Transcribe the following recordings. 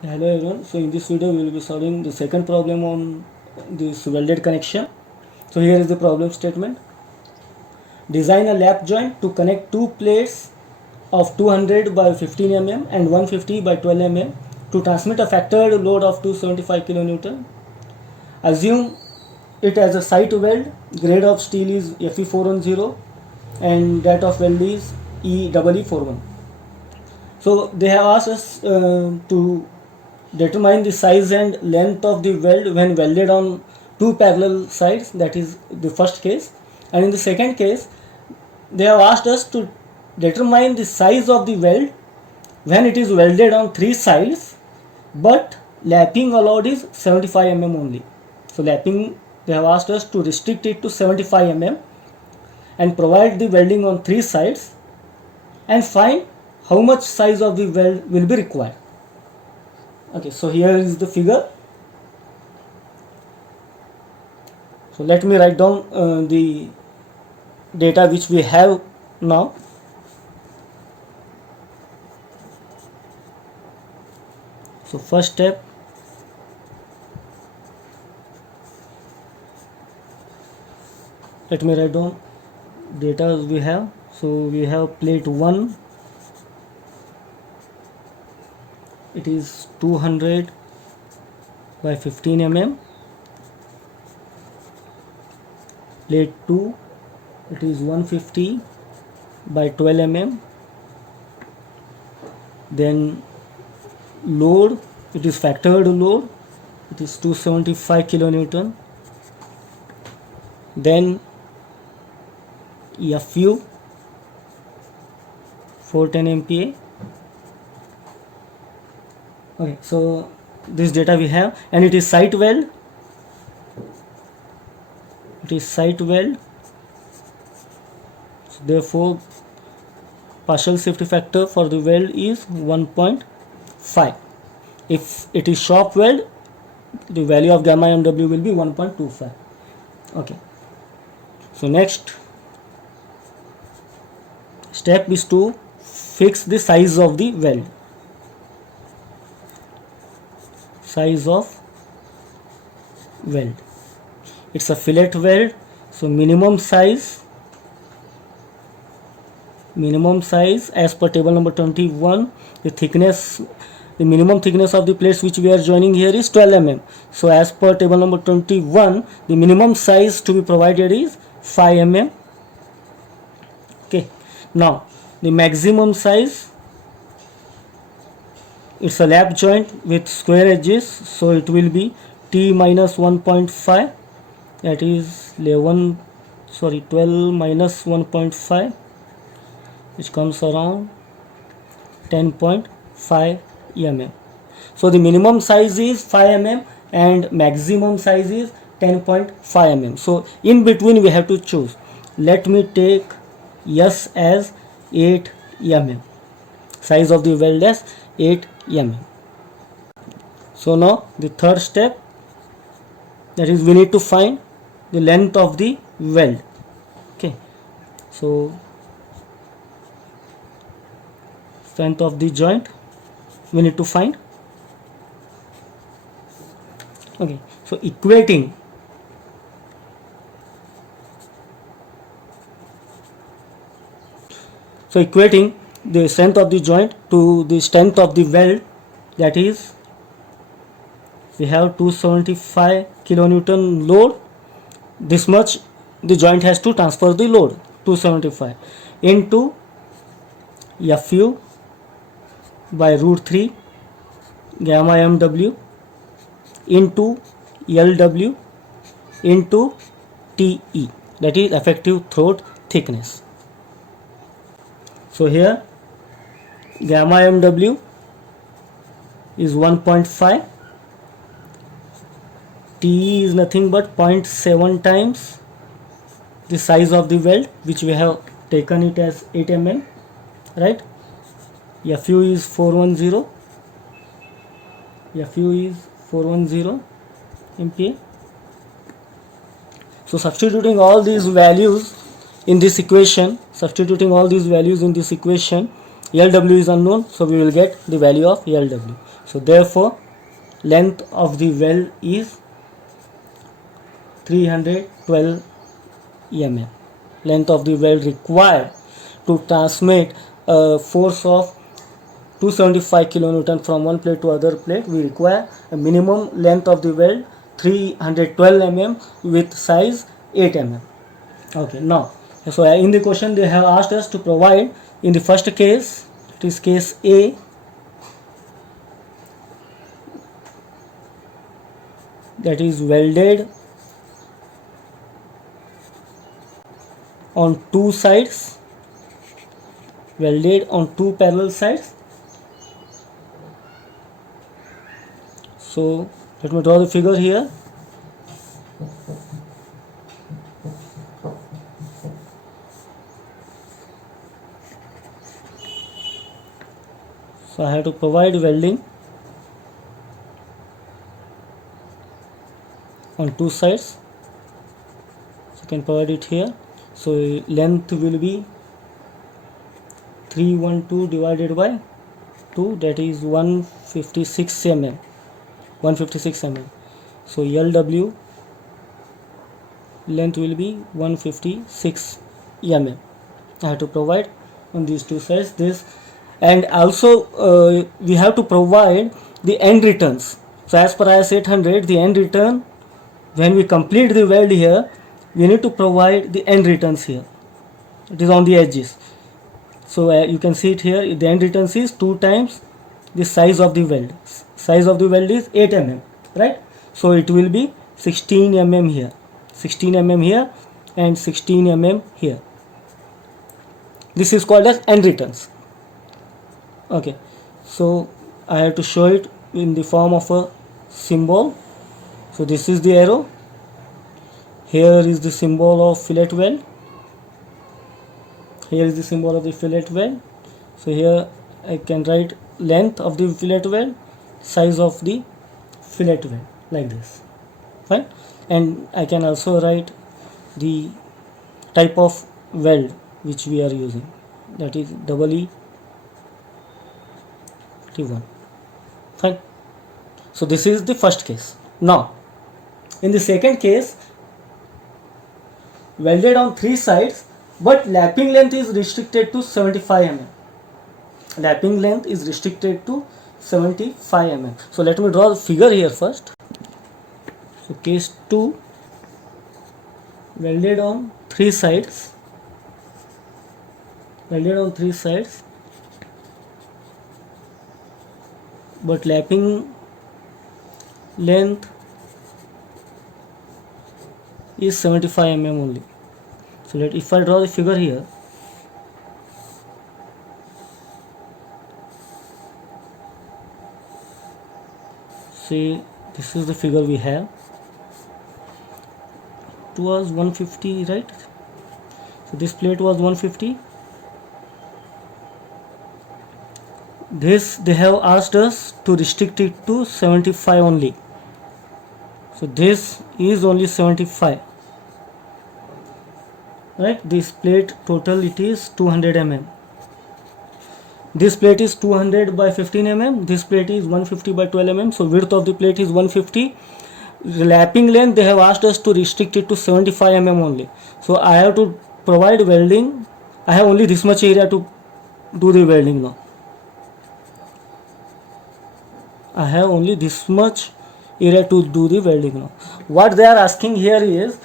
Hello everyone. So in this video we will be solving the second problem on this welded connection. So here is the problem statement. Design a lap joint to connect two plates of 200 by 15 mm and 150 by 12 mm to transmit a factored load of 275 kN. Assume it as a site weld. Grade of steel is Fe410 and that of weld is EE41. So they have asked us to determine the size and length of the weld when welded on two parallel sides. That is the first case. And in the second case, they have asked us to determine the size of the weld when it is welded on three sides, but lapping allowed is 75 mm only. So lapping, they have asked us to restrict it to 75 mm and provide the welding on three sides and find how much size of the weld will be required. Okay, so here is the figure. So let me write down the data which we have now. So first step, let me write down data we have. So we have plate 1, it is 200 by 15 mm. Plate 2, it is 150 by 12 mm. Then load, it is factored load, it is 275 kN. Then Fu 410 MPa. Okay, so this data we have, and it is site weld. It is site weld. So therefore, partial safety factor for the weld is 1.5. If it is shop weld, the value of gamma mw will be 1.25. Okay. So next step is to fix the size of the weld. Size of weld. It's a fillet weld, so minimum size as per table number 21, the minimum thickness of the plates which we are joining here is 12 mm. So as per table number 21, the minimum size to be provided is 5 mm. Okay. Now the maximum size, it's a lap joint with square edges, so it will be T minus 1.5, that is 12 minus 1.5, which comes around 10.5 mm. So the minimum size is 5 mm and maximum size is 10.5 mm. So in between we have to choose. Let me take S as 8 mm. Size of the weld as 8 mm. So now the third step, that is we need to find the length of the weld. Okay, so strength of the joint we need to find. Okay, so equating the strength of the joint to the strength of the weld, that is we have 275 kilonewton load. This much the joint has to transfer the load, 275 into Fu by root 3 gamma mw into Lw into Te, that is effective throat thickness. So here gamma mw is 1.5, Te is nothing but 0.7 times the size of the weld, which we have taken it as 8 mm, right? Fu is 410 MPa. So substituting all these values in this equation, Lw is unknown, so we will get the value of Lw. So therefore length of the weld is 312 mm. Length of the weld required to transmit a force of 275 kilonewton from one plate to other plate, we require a minimum length of the weld 312 mm with size 8 mm. Okay, now so in the question they have asked us to provide, in the first case, it is case A, that is welded on two sides, welded on two parallel sides. So let me draw the figure here. So I have to provide welding on two sides. So you can provide it here. So length will be 312 divided by 2, that is 156 mm. 156 mm. So LW length will be 156 mm. I have to provide on these two sides this, and also we have to provide the end returns. So as per IS 800, the end return, when we complete the weld here, we need to provide the end returns here. It is on the edges. So you can see it here, the end returns is 2 times the size of the weld. Size of the weld is 8 mm, right? So it will be 16 mm here, 16 mm here, and 16 mm here. This is called as end returns. Okay, so I have to show it in the form of a symbol. So this is the arrow, here is the symbol of fillet weld, here is the symbol of the fillet weld. So here I can write length of the fillet weld, size of the fillet weld, like this. Fine. And I can also write the type of weld which we are using, that is EE-1. Fine. So this is the first case. Now in the second case, welded on 3 sides, but lapping length is restricted to 75 mm. Lapping length is restricted to 75 mm. So let me draw the figure here first. So case 2, welded on 3 sides, but lapping length is 75 mm only. So if I draw the figure here, see, this is the figure we have. It was 150, right? So this plate was 150. This they have asked us to restrict it to 75 only. So this is only 75, right? This plate total it is 200 mm. This plate is 200 by 15 mm. This plate is 150 by 12 mm. So width of the plate is 150. Lapping length they have asked us to restrict it to 75 mm only. So I have to provide welding. I have only this much area to do the welding now. I have only this much area to do the welding now. What they are asking here is,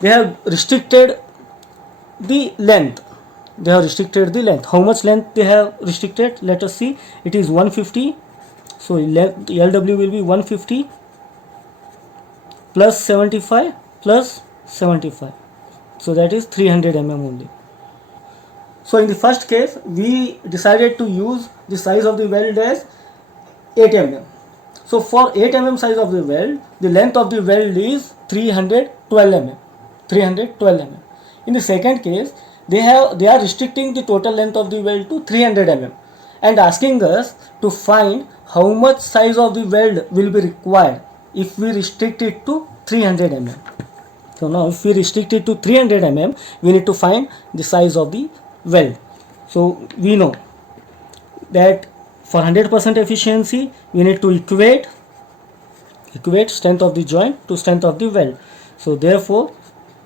they have restricted the length. They have restricted the length. How much length they have restricted? Let us see. It is 150. So LW will be 150 plus 75 plus 75. So that is 300 mm only. So in the first case, we decided to use the size of the weld as 8 mm. So for 8 mm size of the weld, the length of the weld is 312 mm. 312 mm. In the second case, they are restricting the total length of the weld to 300 mm and asking us to find how much size of the weld will be required if we restrict it to 300 mm. So now if we restrict it to 300 mm, we need to find the size of the weld. So we know that For 100% efficiency, we need to equate strength of the joint to strength of the weld. So therefore,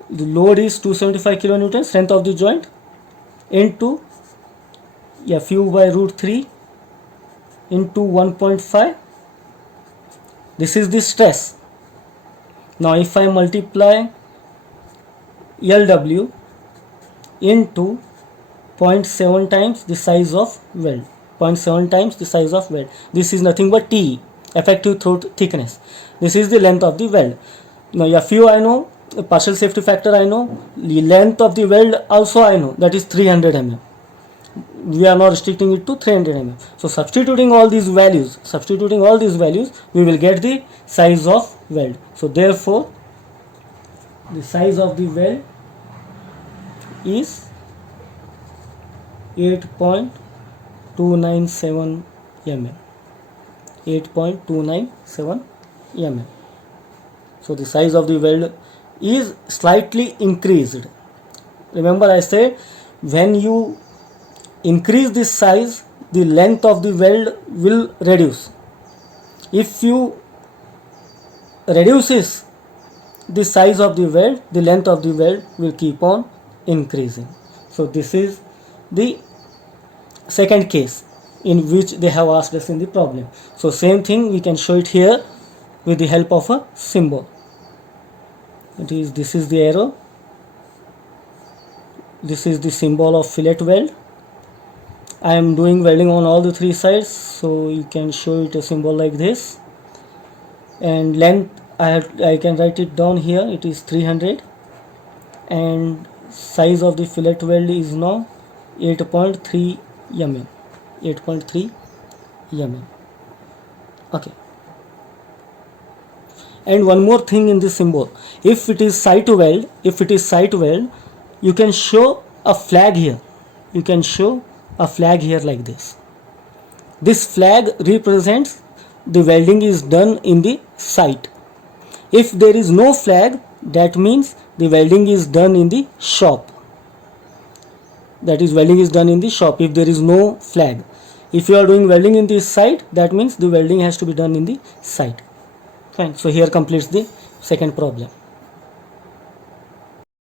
the load is 275 kilonewton, strength of the joint, into Fu by root 3 into 1.5. This is the stress. Now if I multiply LW into 0.7 times the size of weld, 0.7 times the size of weld, this is nothing but TE, effective throat thickness. This is the length of the weld. Now Fu I know, partial safety factor I know, the length of the weld also I know, that is 300 mm. We are not restricting it to 300 mm. So substituting all these values, we will get the size of weld. So therefore, the size of the weld is 8.297 mm. 8.297 mm. So the size of the weld is slightly increased. Remember I said, when you increase this size, the length of the weld will reduce. If you reduces the size of the weld, the length of the weld will keep on increasing. So this is the second case in which they have asked us in the problem. So same thing we can show it here with the help of a symbol. This is the arrow, this is the symbol of fillet weld. I am doing welding on all the three sides, so you can show it a symbol like this. And length, I can write it down here, it is 300, and size of the fillet weld is now 8.3 mm. 8.3 mm. Okay. And one more thing in this symbol, if it is sight weld, you can show a flag here. You can show a flag here like this. This flag represents the welding is done in the sight. If there is no flag, that means the welding is done in the shop. That is, welding is done in the shop if there is no flag. If you are doing welding in the sight, that means the welding has to be done in the sight. Fine. So here completes the second problem.